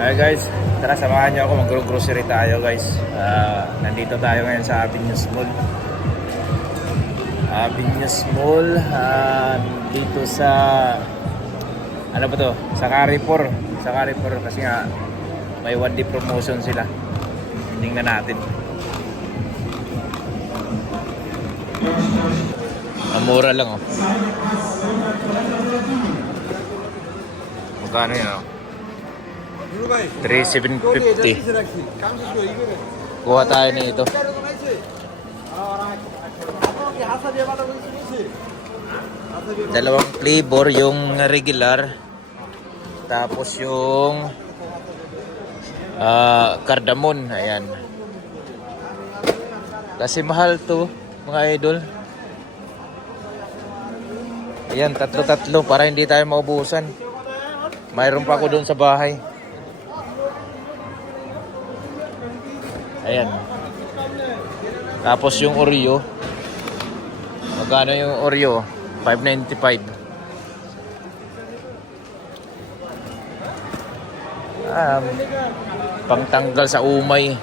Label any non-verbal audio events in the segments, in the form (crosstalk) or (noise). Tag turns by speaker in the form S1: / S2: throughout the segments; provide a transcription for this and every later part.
S1: Alright guys, tara samahan niyo ako mag-grocery tayo guys. Ah, nandito tayo ngayon sa Avenues Mall. Avenues Mall, ah, dito sa ano ba to? Sa Carrefour. Sa Carrefour kasi nga may one day promotion sila. Tingnan natin. Ang mura lang oh. Magkano yun oh? 3,750. Kuha tayo nito. Dalawang flavor, yung regular. Tapos yung ah cardamom. Ayan. Kasi mahal to, mga idol. Ayan, tatlo-tatlo para hindi tayo maubusan. Mayroon pa ako doon sa bahay. Ayan. Tapos yung Oreo. Magkano yung Oreo? 595. Um, pangtanggal sa umay.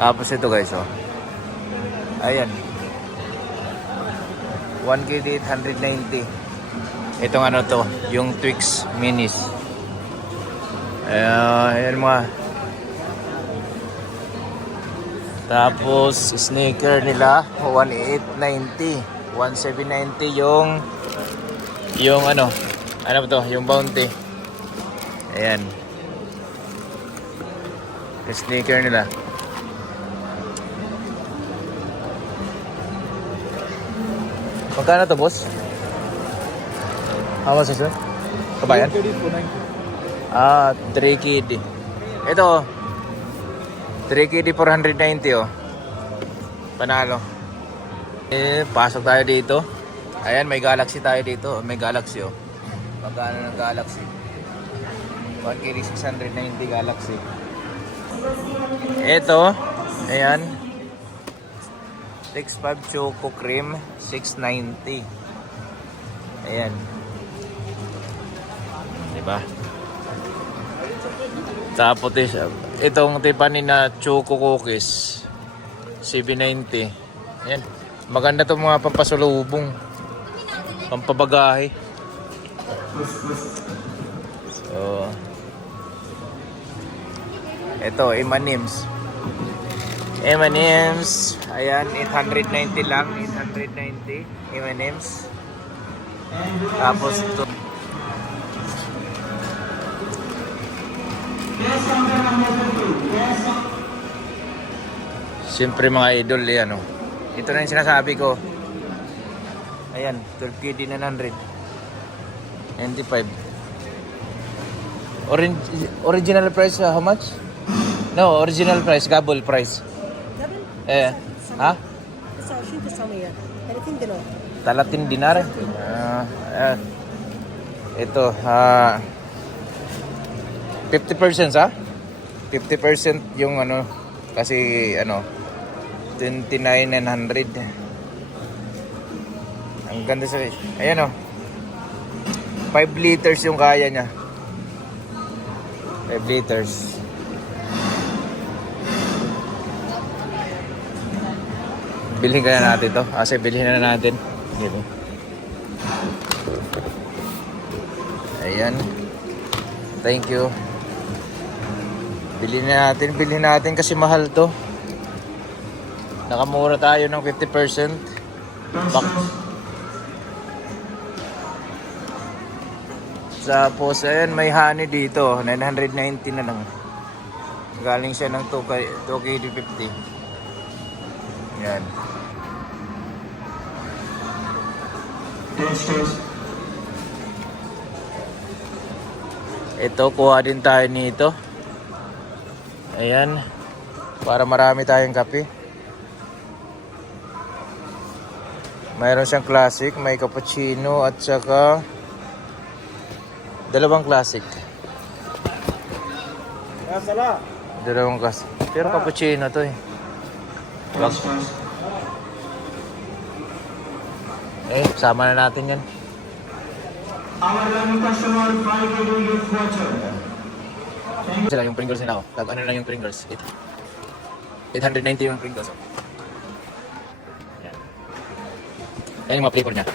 S1: Tapos ito guys, oh. Ayan. 1KD 890. Itong ano to, yung Twix Minis. Ayan, ayan mga. Tapos sneaker nila 1890. 1790 yung yung ano, ano to, yung Bounty. Ayan. Yung sneaker nila. Magkano to, boss? How much is it? Kabayan? Ah, 3 KD. Ito, 3 KD 490 oh. Panalo. Eh, pasok tayo dito. Ayan, may Galaxy tayo dito. May Galaxy oh. Magkano ng Galaxy? 1 KD 690 Galaxy. Ito, ayan. 6.5 Choco Cream 690. Ayan. Diba? Tapos is, itong Tiffany na Choco Cookies 790. Ayan. Maganda itong mga pampasulubong. Pampabagahe. So, ito, M&M's. M&M's. Ayan, 890 lang. 890 M&M's. Tapos ito. Siyempre mga idol, eh, ano. Ito na yung sinasabi ko. Ayan, 12KD na 900. 95. Orin original price, uh, how much? No, original price, gabol price.
S2: Gabol?
S1: Eh, ha?
S2: Sa shoot sa mga. Talatin dinar.
S1: Talatin dinar? Ah, eh. ito, ah. Uh, 50% sa? 50% yung ano kasi ano 29,900. Ang ganda sa Ayan oh. 5 liters yung kaya niya. 5 liters. Bilhin kaya natin to. Kasi bilhin na natin. Dito. Ayan. Thank you. Bilhin na natin. Bilhin natin kasi mahal to. Nakamura tayo ng 50%. Bak Tapos, ayan, may honey dito. 990 na lang. Galing siya ng 2K, 2KD50. Yan. Ito, kuha din tayo nito. Ayan. Para marami tayong kape. Mayroon siyang classic, may cappuccino at saka dalawang classic. Dalawang classic. Pero cappuccino to eh. Wag. Eh, sama na natin yan. Sila yung Pringles nila. Oh. Tag ano lang yung Pringles. Eight- 890 yung Pringles. Oh. Yan. Yan yung mga flavor niya.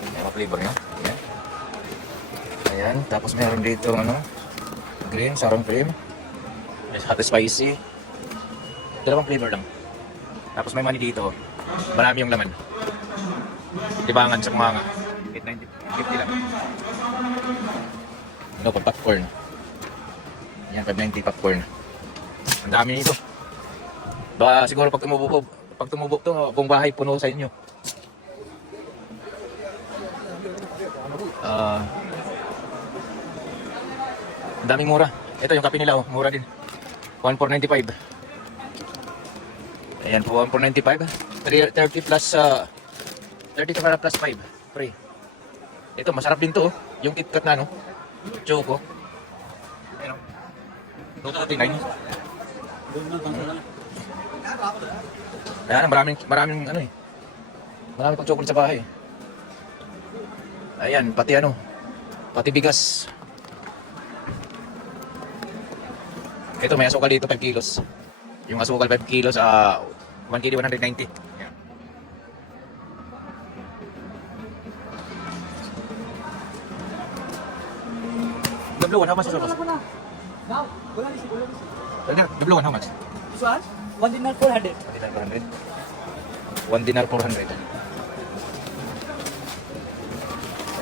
S1: Yan yung mga flavor niya. Yan. Ayan. Tapos meron dito ano. Green, sarong cream. Hot spicy. Dalawang flavor lang. Tapos may money dito. Marami yung laman. Tibangan sa mga nga. 890. 50 lang. Ano pa, popcorn. Yan, 590 popcorn. Ang dami nito. Baka siguro pag tumubok, pag tumubok to, buong bahay puno sa inyo. Ah. ang daming mura. Ito yung kape nila, oh, mura din. 1,495. Ayan po, 1,495. 30 plus, uh, 30 ka plus 5. Free. Ito, masarap din to. oh. Yung KitKat na, no? Choco. Ayan, oh. 239. Ayan, maraming, maraming, ano eh. Maraming pang chocolate sa bahay. Ayan, pati ano, pati bigas. Ito, may asukal dito, 5 kilos. Yung asukal 5 kilos, ah, 1 kg 190. Ayan. Dubluan, how much is it? Dubluan, how much?
S3: This one, one dinar 400.
S1: 1 dinar 400. 1 dinar 400.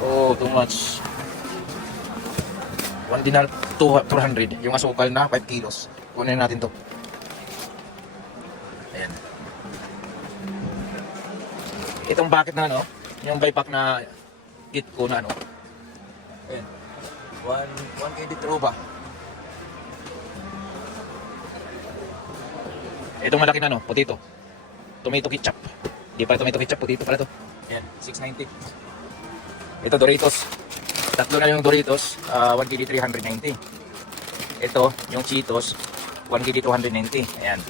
S1: Oh, too much. 1 dinar 2 400. Yung asukal na 5 kilos. Kunin natin to. Ayan. Itong bucket na ano, yung bypack na kit ko na ano. Ayan. 1 1 kg truba. Itong malaki na ano, potito. Tomato ketchup. Di pala tomato ketchup, potito pala to. Ayan, 690. Ito Doritos. Tatlo na yung Doritos, ah, 1 kg 390. Ito, yung Cheetos, 1 kg 290. Ayan.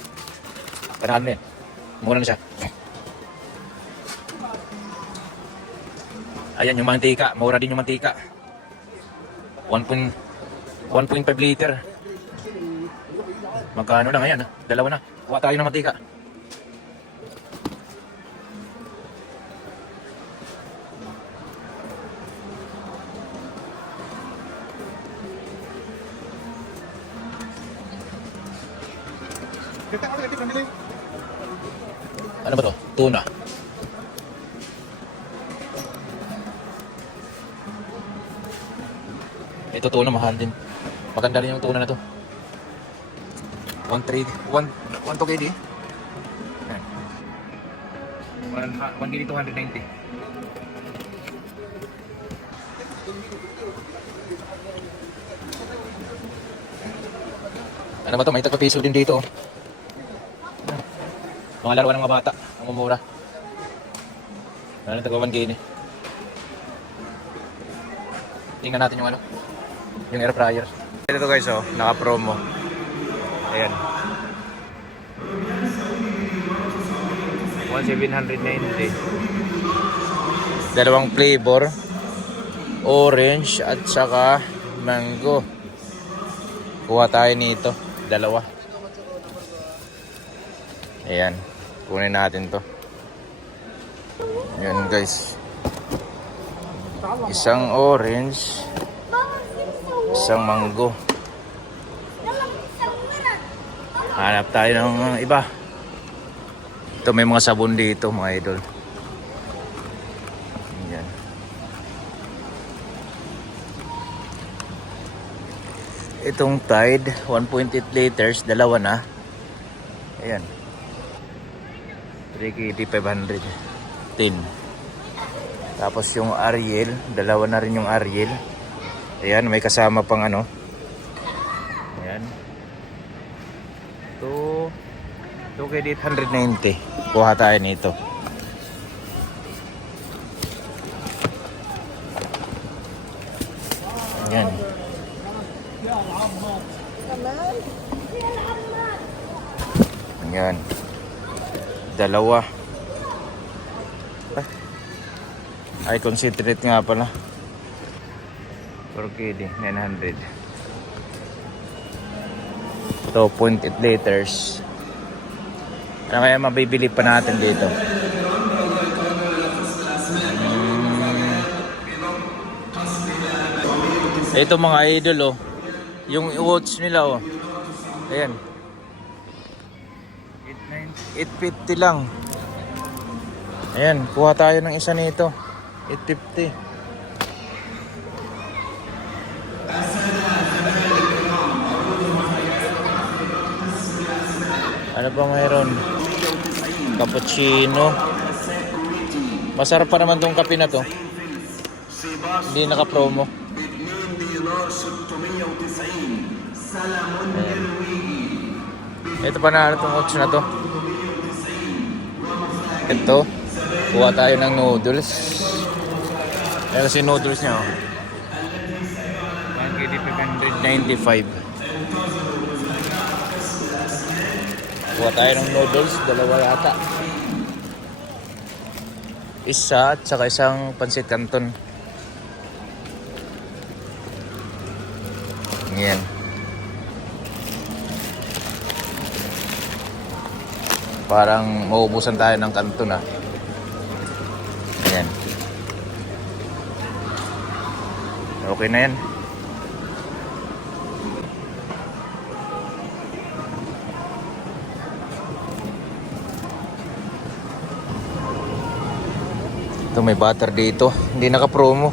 S1: Panahan na yan. Mura na siya. Ayan yung mantika. Mura din yung mantika. 1.5 liter. Magkano lang ayan? ah? Dalawa na. Kuha tayo ng mantika. Ano ba to? Tuna. Ito tuna mahal din. Maganda rin yung tuna na to. 1 3 1 1 to KD. 1 1 KD 290. Ano ba to? May tagpa-piso din dito. oh. Mga laruan ng mga bata. Ang mumura. Ano taga 1 KD. Tingnan natin yung ano. Yung air fryer. Ito guys oh, naka-promo. Ayan. 1,790. Dalawang flavor. Orange at saka mango. Kuha tayo nito. Dalawa. Ayan. Kunin natin to. Ayan guys. Isang orange. Isang mango. Hanap tayo ng uh, iba. Ito may mga sabon dito mga idol. Yan. Itong Tide 1.8 liters, dalawa na. Ayan. 3KD 500. 10. Tapos yung Ariel, dalawa na rin yung Ariel. Ayan, may kasama pang ano. Ayan. 2 2KD 890. Kuha tayo nito. Ayan. Ayan. Dalawa. Ah, Ay, concentrate nga pala. 4 KD, 900. 2.8 liters. Ano kaya mabibili pa natin dito? Hmm. Ito mga idol oh. Yung watch nila oh. Ayan. 850 lang. Ayan, kuha tayo ng isa nito. 850. Ano ba mayroon? Cappuccino. Masarap pa naman tong kape na to. Hindi naka-promo. Ito pa na itong oats na to. Ito. Kuha tayo ng noodles. Ayan kasi noodles niya. Oh. 1 KD 595. Kuha tayo ng noodles, dalawa yata. Isa at saka isang pansit canton. Yan. Parang mauubusan tayo ng kanton ah. Ayan. Okay na yan. Ito may butter dito. Hindi naka-promo.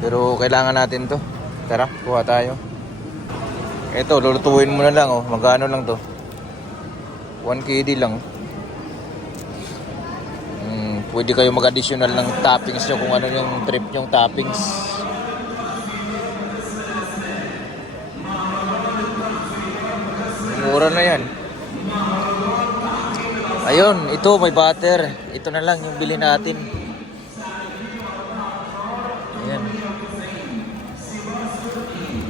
S1: Pero kailangan natin to. Tara, kuha tayo. Ito, lulutuin mo na lang oh. Magkano lang to? 1 KD lang. Hmm, pwede kayo mag-additional ng toppings nyo kung ano yung trip yung toppings. Mura na yan. Ayun, ito may butter. Ito na lang yung bili natin. Ayan.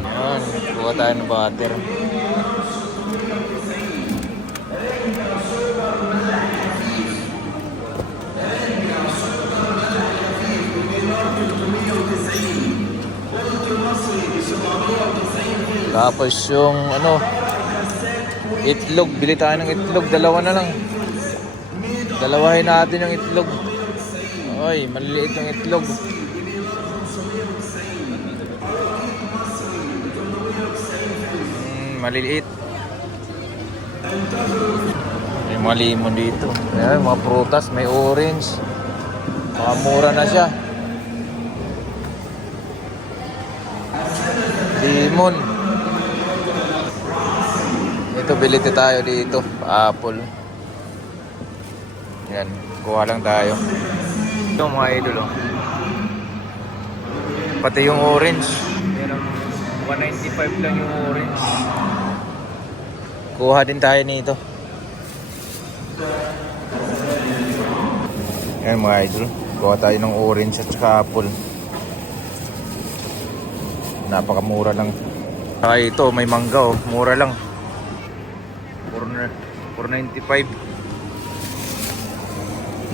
S1: Ayan, kuha tayo ng butter. Tapos yung ano, itlog. Bili tayo ng itlog. Dalawa na lang. Dalawahin natin yung itlog. Ay, maliliit yung itlog. Mm, maliliit. May mga limon dito. Ayan, mga prutas. May orange. Mga mura na siya. Limon. Ito, bilite tayo dito. Apple. Yan, kuha lang tayo. Ito mga idol oh. Pati yung orange. Yan ang 195 lang yung orange. Kuha din tayo nito. Yan mga idol. Kuha tayo ng orange at saka apple. Napakamura lang. Ay, ito, may mangga oh. Mura lang. 4 495.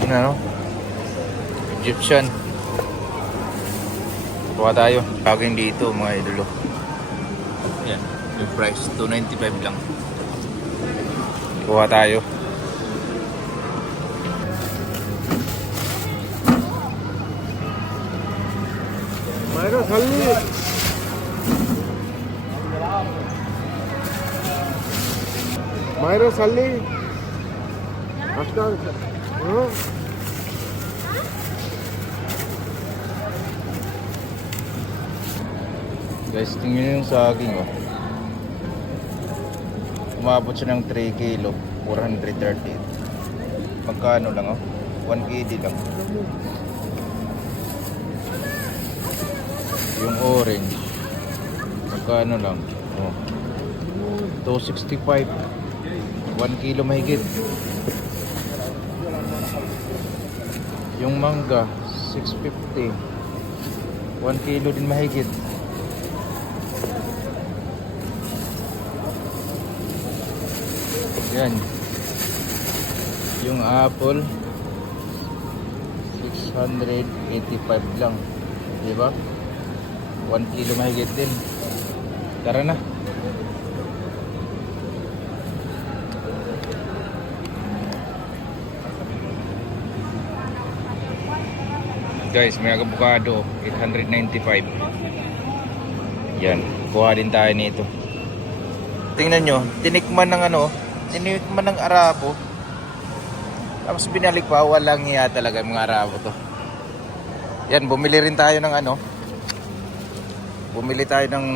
S1: Yun ano? Egyptian. Kuha tayo. Kaging dito mga idolo. Yan. Yung price, 295 lang. Kuha tayo.
S4: Mayra salli. Mayra salli. Aslan. Huh?
S1: Guys, tingnan yung saging oh. Umabot siya ng 3 kilo, 430. Magkano lang oh? 1 kg lang. Yung orange, magkano lang? Oh. 265. 1 kilo mahigit. Yung mangga, 650. 1 kilo din mahigit. Yan. Yung apple 6 685 lang. Di ba? 1 kilo mahigit din. Tara na. Guys, may avocado, 895. Yan, kuha din tayo nito. Tingnan nyo, tinikman ng ano, tinikman ng arabo. Tapos binalik pa, walang hiya talaga yung mga arabo to. Yan, bumili rin tayo ng ano. Bumili tayo ng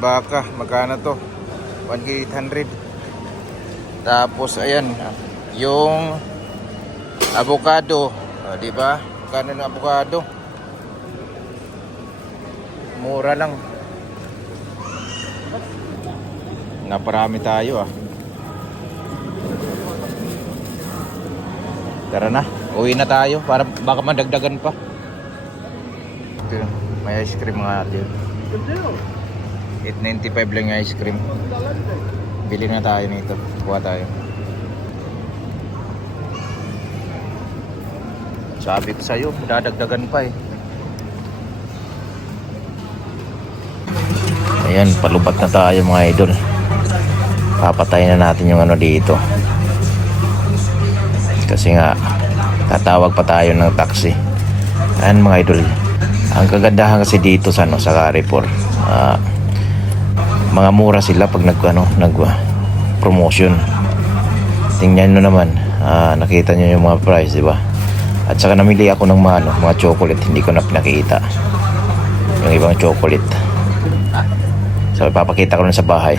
S1: baka, magkano to? 1,800. Tapos ayan, yung avocado, oh, di ba? Magkano ng avocado? Mura lang. Naparami tayo ah. Tara na, uwi na tayo para baka madagdagan pa. May ice cream nga natin. 895 lang yung ice cream. Bili na tayo nito. Kuha tayo. Sabi ko sa'yo, dadagdagan pa eh. Ayan, palubat na tayo mga idol. Papatayin na natin yung ano dito. Kasi nga, tatawag pa tayo ng taxi. Ayan mga idol. Ang kagandahan kasi dito sa, ano, sa Carrefour, ah, mga mura sila pag nag, ano, nag ah, promotion. Tingnan nyo naman, ah, nakita nyo yung mga price, di ba? At saka namili ako ng mga, ano, mga chocolate, hindi ko na pinakita. Yung ibang chocolate. So, ipapakita ko na sa bahay.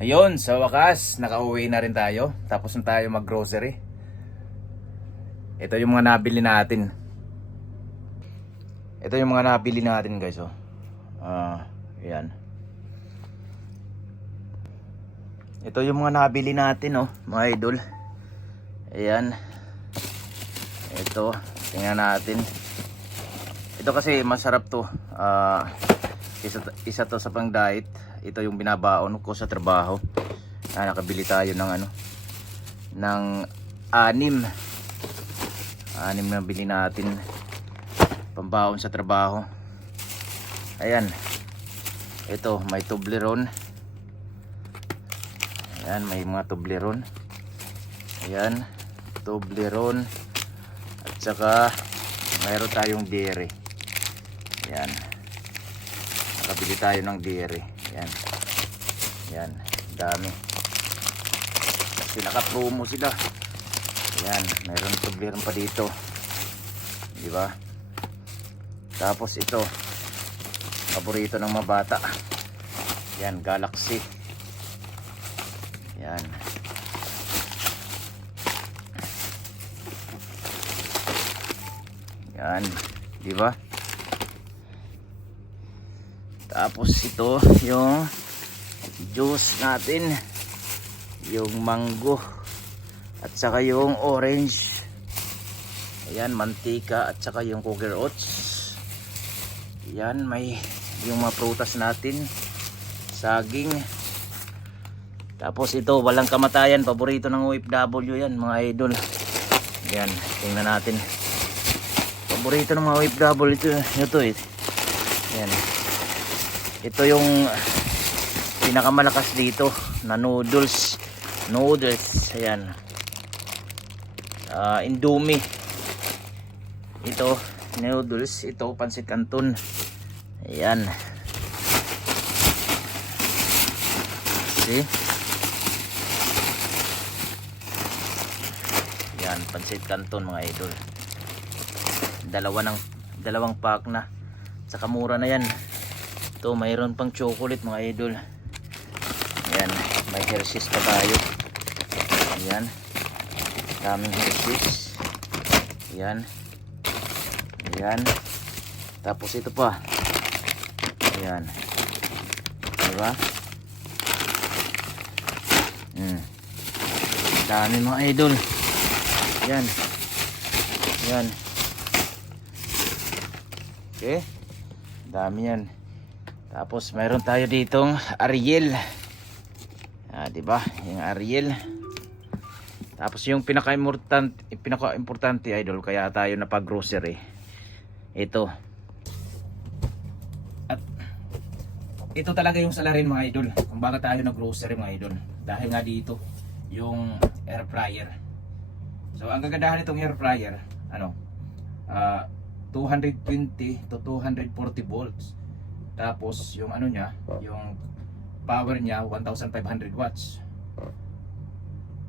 S1: Ayun, sa wakas, nakauwi na rin tayo. Tapos na tayo mag-grocery. Ito yung mga nabili natin. Ito yung mga nabili natin, guys. Oh. Ah, yan. Ito yung mga nabili natin, oh, mga idol. Ayan. Ito, tingnan natin. Ito kasi masarap to. Ah, isa, isa to sa pang diet. Ito yung binabaon ko sa trabaho. Ah, nakabili tayo ng ano ng anim. Anim na bili natin pambaon sa trabaho. Ayan. Ito, may Toblerone. Ayan, may mga Toblerone. Ayan, Toblerone. At saka mayroon tayong dairy. Ayan. Nakabili tayo ng dairy. Ayan. Ayan, dami. Kasi naka-promo sila. Ayan, mayroon Toblerone pa dito. Di ba? Tapos ito, paborito ng mga bata. Yan, Galaxy. Yan. Yan, di ba? Tapos ito, yung juice natin, yung mango at saka yung orange. Ayan, mantika at saka yung cougar oats. Yan, may yung mga prutas natin. Saging. Tapos ito, walang kamatayan. Paborito ng OFW yan, mga idol. Yan, tingnan natin. Paborito ng mga OFW ito, ito eh. Yan. Ito yung pinakamalakas dito na noodles. Noodles. Ayan. Ah, Indomie. Ito, noodles. Ito, pansit canton. Ayan. See? Yan, pansit canton mga idol. Dalawa ng dalawang pack na. Saka mura na yan. Ito, mayroon pang chocolate mga idol. Ayan, may Hershey's pa tayo. Ayan. Daming Hershey's. Ayan. Ayan. Tapos ito pa. Ayan. Diba? Hmm. Dami mga idol. Ayan. Ayan. Okay. Dami yan. Tapos mayroon tayo ditong Ariel. Ah, 'di ba? Yung Ariel. Tapos yung pinaka-importante, pinaka-importante idol, kaya tayo napag-grocery. Ito. At ito talaga yung salarin mga idol. Kung bakit tayo nag-grocery mga idol. Dahil nga dito, yung air fryer. So ang kagandahan nitong air fryer, ano, ah, 220 to 240 volts. Tapos yung ano niya, yung power niya 1500 watts.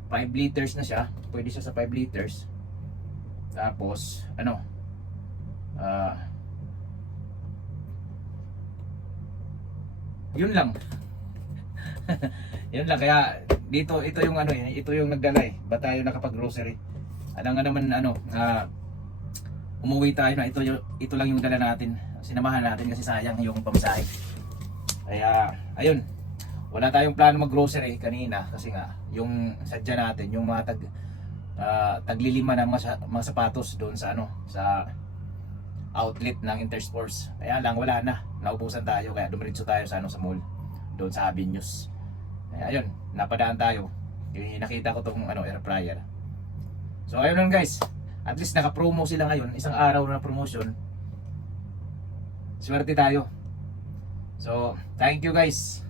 S1: 5 liters na siya. Pwede siya sa 5 liters. Tapos ano, ah yun lang. (laughs) yun lang kaya dito ito yung ano eh, ito yung nagdala eh. Ba tayo nakapag-grocery? Alam nga naman ano, ah umuwi tayo na ito ito lang yung dala natin. Sinamahan natin kasi sayang yung pamasahe. Kaya ayun, wala tayong plano mag-grocery kanina kasi nga yung sadya natin, yung mga tag ah, taglilima ng mga, mga sapatos doon sa ano, sa outlet ng Intersports. Kaya lang wala na. Naubusan tayo kaya dumiretso tayo sa ano sa mall doon sa Avenues. Kaya ayun, napadaan tayo. Yung nakita ko tong ano air fryer. So ayun lang guys. At least naka-promo sila ngayon, isang araw na promotion. Swerte tayo. So, thank you guys.